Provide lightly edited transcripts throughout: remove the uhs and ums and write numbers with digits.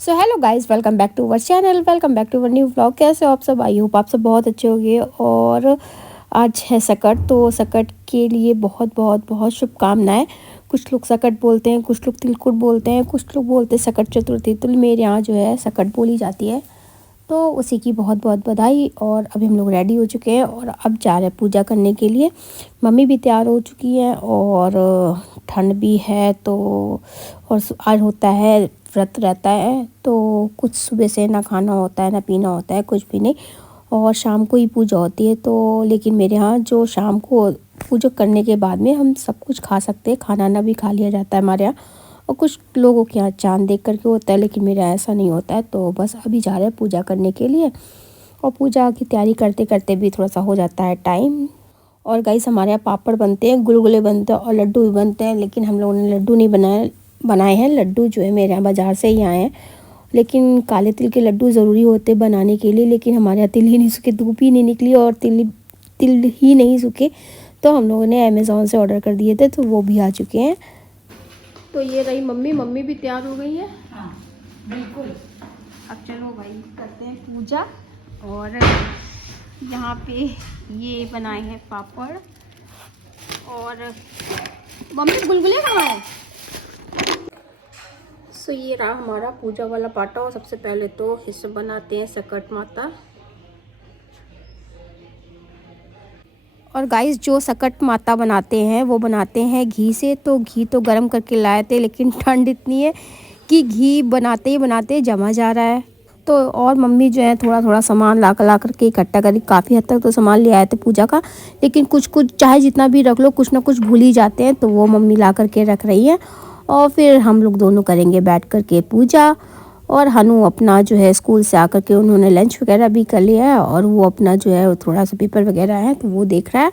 So hello guys, welcome back to our channel, welcome back to our new vlog. कैसे हो आप सब? I hope आप सब बहुत अच्छे होंगे। और आज है सकट, तो सकट के लिए बहुत बहुत बहुत शुभकामनाएं। कुछ लोग सकट बोलते हैं, कुछ लोग तिलकुट बोलते हैं, कुछ लोग बोलते हैं सकट चतुर्थी। तो मेरे यहाँ जो है सकट बोली जाती है, तो उसी की बहुत बहुत बधाई। और अभी हम लोग रेडी हो चुके हैं और अब जा रहे हैं पूजा करने के लिए। मम्मी भी तैयार हो चुकी हैं और ठंड भी है, तो और आज होता है व्रत रहता है, तो कुछ सुबह से ना खाना होता है ना पीना होता है, कुछ भी नहीं। और शाम को ही पूजा होती है, तो लेकिन मेरे यहाँ जो शाम को पूजा करने के बाद में हम सब कुछ खा सकते हैं, खाना ना भी खा लिया जाता है हमारे यहाँ। और कुछ लोगों के यहाँ चाँद देख करके होता है, लेकिन मेरा ऐसा नहीं होता है। तो बस अभी जा रहे हैं पूजा करने के लिए, और पूजा की तैयारी करते करते भी थोड़ा सा हो जाता है टाइम। और गाइस, हमारे यहाँ पापड़ बनते हैं, गुलगुले बनते हैं और लड्डू भी बनते हैं, लेकिन हम लोगों ने लड्डू नहीं बनाए हैं। लड्डू जो है मेरे यहाँ बाज़ार से ही आए हैं, लेकिन काले तिल के लड्डू ज़रूरी होते बनाने के लिए, लेकिन हमारे यहाँ तिल ही नहीं सूखे, धूप ही नहीं निकली और तिल ही नहीं सूखे। तो हम लोगों ने अमेज़ोन से ऑर्डर कर दिए थे, तो वो भी आ चुके हैं। तो ये रही मम्मी, मम्मी भी तैयार हो गई है। हाँ, बिल्कुल। अब चलो भाई करते हैं पूजा। और यहाँ पे ये बनाए हैं पापड़, और मम्मी गुलगुले कहाँ है? सो ये रहा हमारा पूजा वाला पाटा। और सबसे पहले तो इससे बनाते हैं सकट माता। और गाइस, जो सकट माता बनाते हैं वो बनाते हैं घी से। तो घी तो गर्म करके लाए थे, लेकिन ठंड इतनी है कि घी बनाते ही बनाते जमा जा रहा है। तो और मम्मी जो है थोड़ा थोड़ा सामान ला करके इकट्ठा करी, काफ़ी हद तक तो सामान ले आए थे पूजा का, लेकिन कुछ कुछ चाहे जितना भी रख लो, कुछ ना कुछ भूल ही जाते हैं, तो वो मम्मी ला करके रख रही है। और फिर हम लोग दोनों करेंगे बैठ करके पूजा। और हनु अपना जो है स्कूल से आकर के उन्होंने लंच वगैरह भी कर लिया है, और वो अपना जो है थोड़ा सा पेपर वगैरह है तो वो देख रहा है।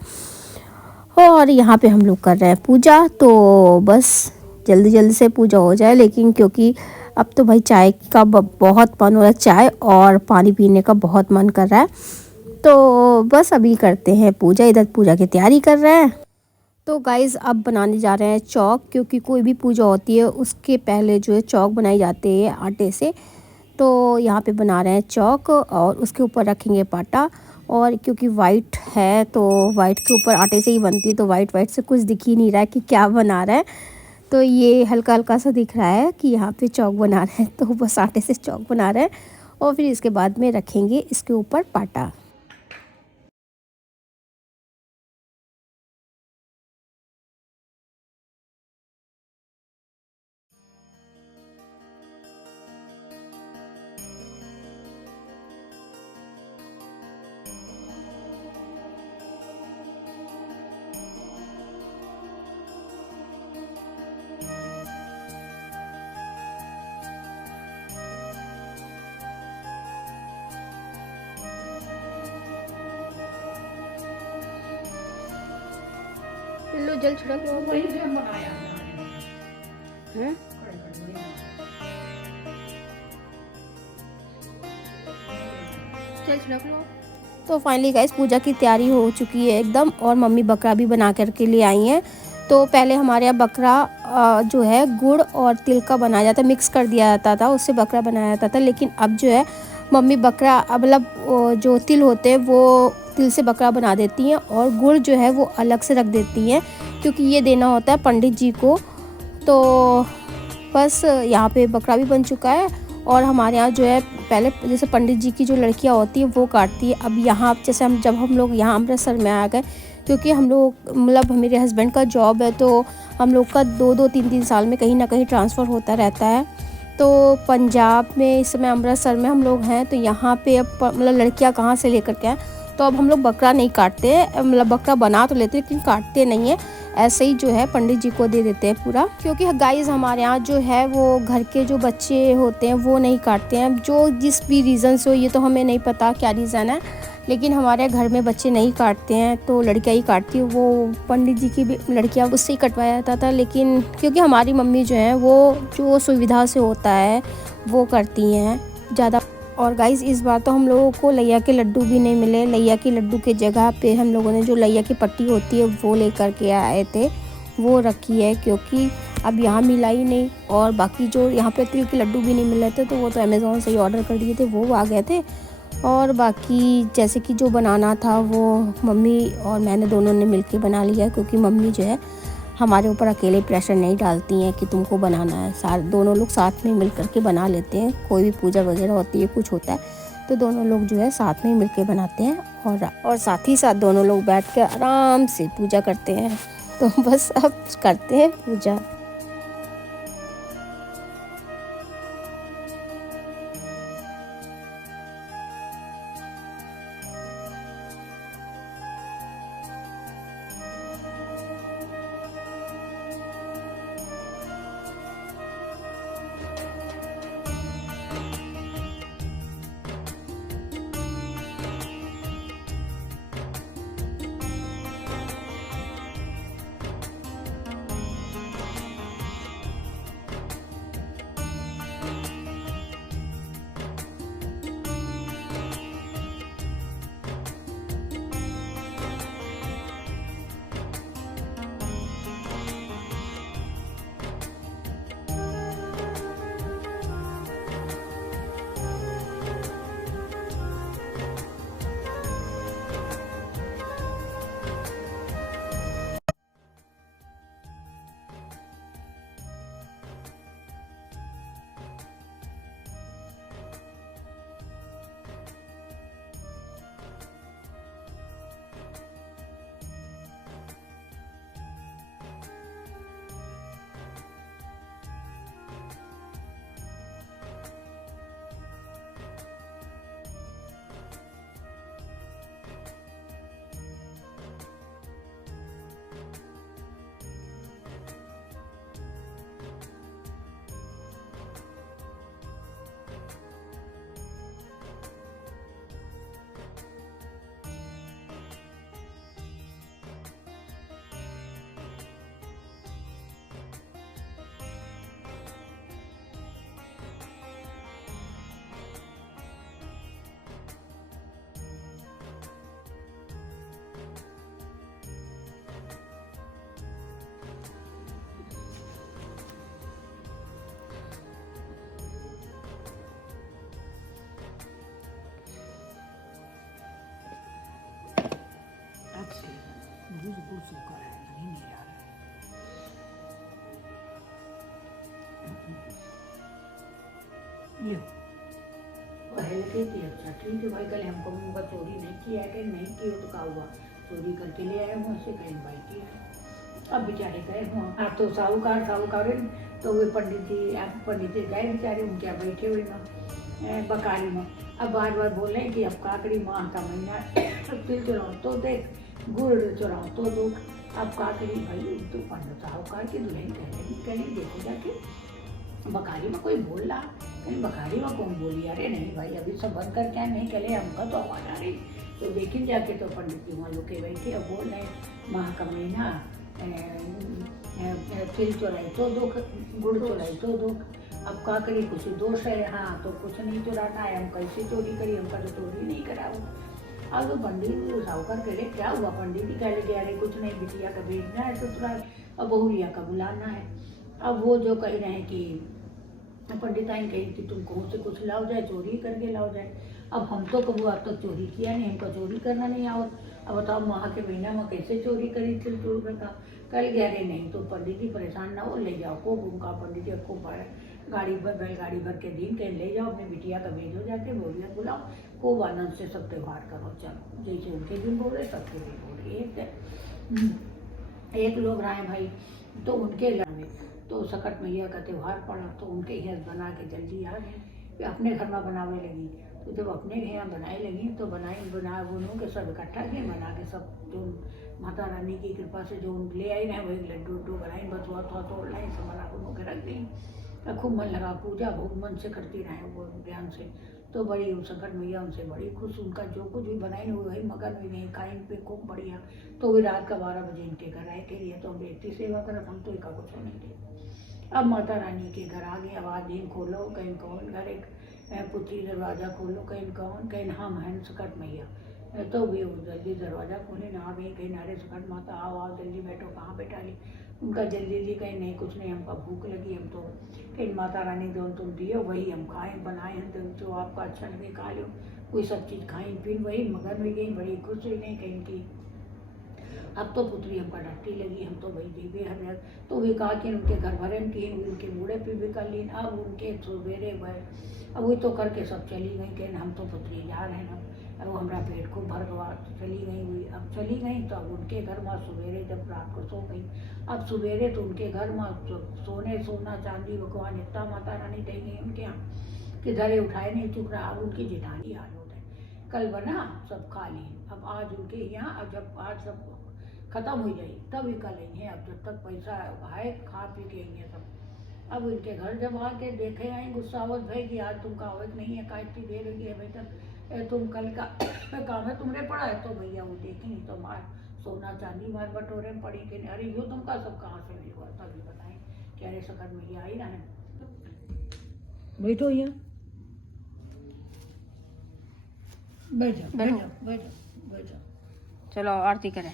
और यहाँ पे हम लोग कर रहे हैं पूजा। तो बस जल्दी जल्दी से पूजा हो जाए, लेकिन क्योंकि अब तो भाई चाय का बहुत मन हो रहा है, चाय और पानी पीने का बहुत मन कर रहा है। तो बस अभी करते हैं पूजा, इधर पूजा की तैयारी कर रहे हैं। तो गाइज़, अब बनाने जा रहे हैं चौक, क्योंकि कोई भी पूजा होती है उसके पहले जो है चौक बनाई जाती है आटे से। तो यहाँ पे बना रहे हैं चौक, और उसके ऊपर रखेंगे पाटा। और क्योंकि वाइट है तो वाइट के ऊपर आटे से ही बनती है, तो वाइट वाइट से कुछ दिख ही नहीं रहा है कि क्या बना रहा है। तो ये हल्का हल्का सा दिख रहा है कि यहाँ पे चौक बना रहे हैं, तो बस आटे से चौक बना रहे हैं। और फिर इसके बाद में रखेंगे इसके ऊपर पाटा। लो जल छिड़क लो वही से हम बनाया हैं। चल छिड़क लो। तो फाइनली गाइस, पूजा की तैयारी हो चुकी है एकदम, और मम्मी बकरा भी बना करके ले आई हैं। तो पहले हमारे यहाँ बकरा जो है गुड़ और तिल का बनाया जाता है, मिक्स कर दिया जाता था, उससे बकरा बनाया जाता था। लेकिन अब जो है मम्मी बकरा मतलब जो तिल होते हैं वो तिल से बकरा बना देती हैं, और गुड़ जो है वो अलग से रख देती हैं, क्योंकि ये देना होता है पंडित जी को। तो बस यहाँ पे बकरा भी बन चुका है। और हमारे यहाँ जो है पहले जैसे पंडित जी की जो लड़कियाँ होती हैं वो काटती है। अब यहाँ जैसे जब हम लोग यहाँ अमृतसर में आ गए, क्योंकि हम लोग मतलब मेरे हस्बैंड का जॉब है, तो हम लोग का 2-2 3-3 साल में कहीं ना कहीं ट्रांसफ़र होता रहता है। तो पंजाब में इस समय अमृतसर में हम लोग हैं, तो यहाँ पे अब मतलब लड़कियाँ कहाँ से लेकर के आए, तो अब हम लोग बकरा नहीं काटते हैं, मतलब बकरा बना तो लेते हैं लेकिन काटते नहीं है, ऐसे ही जो है पंडित जी को दे देते हैं पूरा। क्योंकि गाइस, हमारे यहाँ जो है वो घर के जो बच्चे होते हैं वो नहीं काटते हैं, जो जिस भी रीज़न से हो, ये तो हमें नहीं पता क्या रीज़न है, लेकिन हमारे घर में बच्चे नहीं काटते हैं, तो लड़कियाँ ही काटती है। वो पंडित जी की भी लड़कियाँ उससे ही कटवाया जाता था, लेकिन क्योंकि हमारी मम्मी जो है वो जो सुविधा से होता है वो करती हैं ज़्यादा। और गाइस, इस बार तो हम लोगों को लैया के लड्डू भी नहीं मिले। लैया के लड्डू के जगह पे हम लोगों ने जो लैया की पट्टी होती है वो लेकर के आए थे, वो रखी है, क्योंकि अब यहाँ मिला ही नहीं। और बाकी जो यहाँ पे तिल के लड्डू भी नहीं मिल रहे थे, तो वो तो अमेज़ोन से ही ऑर्डर कर दिए थे, वो आ गए थे। और बाकी जैसे कि जो बनाना था वो मम्मी और मैंने दोनों ने मिलके बना लिया, क्योंकि मम्मी जो है हमारे ऊपर अकेले प्रेशर नहीं डालती हैं कि तुमको बनाना है। सारे दोनों लोग साथ में मिल कर के बना लेते हैं। कोई भी पूजा वगैरह होती है, कुछ होता है, तो दोनों लोग जो है साथ में मिल के बनाते हैं। और साथ ही साथ दोनों लोग बैठ के आराम से पूजा करते हैं। तो बस अब करते हैं पूजा। बिल्कुल सूखा है, नहीं मिला रहा। लो पहले कहती अच्छा ठीक है भाई, कल हमको मुँह चोरी नहीं किया है, कहीं नहीं किया तो क्या हुआ, चोरी करके ले आए हूँ से कहीं भाई किया। अब बेचारे गए हुआ, अब तो साहूकार तो वे पंडित जी गए बेचारे, उनके यहाँ बैठे हुए में बकारी में। अब बार बार बोले कि अब काकड़ी माह का महीना, तिल चुराओ तो देख, गुड़ चुराओ तो दो। अब काकड़ी भाई तो पंडित साहूकार की दुल्हन कहीं देखो जाके बकारी में कोई बोल रहा, कहीं बकारी में कौन बोली, अरे नहीं भाई अभी सब बंद कर क्या नहीं चले, हमका तो आवाज आ रही। तो लेकिन जाके तो पंडित जी वहाँ लुके बैठे और बोल रहे माह का महीना, तिल चुराई तो दो, गुड़ चुराई तो दो। अब का करी, कुछ दोष है, हाँ तो कुछ नहीं चुराना है, हम कैसे चोरी करी, हमका तो चोरी नहीं करा हो। अब तो पंडित साहूकार कह रहे क्या हुआ, पंडित जी कह लगे अरे कुछ नहीं, बिटिया का भेजना है ससुराल और बहुरिया का बुलाना है। अब वो जो कह रहे हैं कि पंडिताइन कही कि तुम कौन से कुछ लाओ जाए, चोरी करके लाओ जाए। अब हम तो कभी अब तक चोरी किया नहीं, हमको चोरी करना नहीं आवत। अब बताओ माह के महीना में कैसे चोरी करी थी, चोर का कल गया रे नहीं। तो पंडित जी परेशान ना हो, ले जाओ को उनका पंडित जी को गाड़ी पर बैलगाड़ी भर के दिन कहीं ले जाओ, अपनी बिटिया का भेजो जाके, बोलिया बुलाओ, खूब आनंद से सब त्यौहार करो। चलो जैसे उनके दिन बोल रहे सबके दिन बोल रहे एक लोग रहे भाई, तो उनके लड़े तो सकट मैया का त्यौहार पड़ा, तो उनके यहाँ बना के जल्दी आ गए, फिर अपने घर में बनाने लगी। तो जब अपने यहाँ बनाए लगी तो बना बुनू के सब इकट्ठा किए, बना के सब जो माता रानी की कृपा से जो ले आई रहे वही लड्डू उड्डू बनाई, बस हुआ था तोड़ लाई, सब बना बुनू के रख दी। खूब मन लगा, पूजा बहुत मन से करती रहे वो ध्यान से। तो बड़ी संकट मैया उनसे बड़ी खुश, उनका जो कुछ भी बनाई वही मगन हुई नहीं, खाइन पे खूब बढ़िया। तो वे रात का 12 बजे इनके घर आए के लिए, तो हम इतनी सेवा करत, हम तो एक कुछ नहीं थे। अब माता रानी के घर आ गए, आवाज़ दिन खोलो, कहीं कौन घर, एक पुत्री दरवाज़ा खोलो, कहीं कौन, कहीं हम हैं सकट मैया। तो भी जल्दी दरवाज़ा खोले ना, आ गई, कहीं नारे सकट माता आओ आओ जल्दी बैठो, कहाँ बैठा ली। उनका जल्दी जल्दी कहीं नहीं कुछ नहीं, हमको भूख लगी, हम तो कहीं माता रानी जो तुम दिए वही हम खाएं बनाएं, हम तो जो आपका अच्छा लगे खा लो, कोई सब चीज़ खाई पी वही मगन हुई गई, बड़ी खुश हुई गई कहीं की। अब तो पुत्री हमका डट्टी लगी, हम तो वही दीबे हमें तो भी कहा कि उनके घर भरे की उनके बूढ़े पे भी कर ली, अब उनके सवेरे भर अब वही तो करके सब चली गई कि हम तो पुत्री जा रहे हैं अब वो हमारा पेट खूब भर गवा चली गई हुई। अब चली गई तो अब उनके घर में सवेरे जब रात को सो गई, अब सवेरे तो उनके घर में सोने सोना चांदी भगवान इतना माता रानी दे गई उनके यहाँ कि धरे उठाए नहीं चुक रहा। अब उनकी जिठानी हाल होता है, कल बना सब खा ली, अब आज उनके यहाँ जब आज सब खत्म हो जाए तब ही कल हैं, अब जब तक पैसा है खा पी के हैं सब। अब उनके घर जब आके देखे आए गुस्सावत भाई कि आज तुमका आवत नहीं है, का इतनी देर होगी है भाई तक तुम कल का काम है तुमने पड़ा है, तो भैया वो देखे नहीं तो मार सोना चांदी मार बटोरे में पड़ी कि अरे यो तुमका सब कहाँ से मिल हुआ, तभी बताएं कि अरे सकत में ये आई रहा है। बैठो यहाँ, बैठो बैठो बैठो बैठो, चलो आरती करें।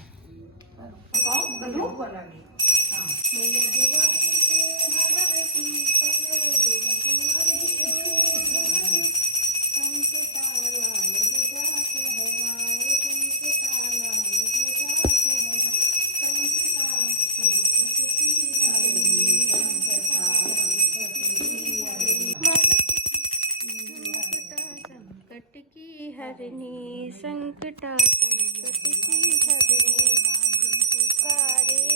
लोग वाला नहीं, हाँ संकट की हरनी संकटा संकट की हरनी पुकारे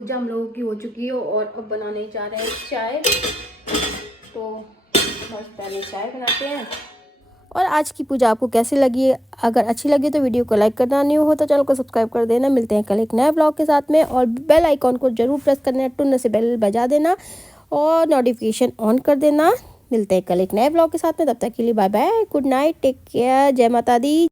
पूजा हम लोगों की हो चुकी है और अब बनाने जा रहे हैं चाय। तो बस पहले चाय बनाते हैं। और आज की पूजा आपको कैसी लगी? अगर अच्छी लगी तो वीडियो को लाइक करना, न्यू हो तो चैनल को सब्सक्राइब कर देना। मिलते हैं कल एक नए ब्लॉग के साथ में, और बेल आइकॉन को जरूर प्रेस करना, टुन से बेल बजा देना और नोटिफिकेशन ऑन कर देना। मिलते हैं कल एक नए ब्लॉग के साथ में, तब तक के लिए bye bye, good night, take care, जय माता दी।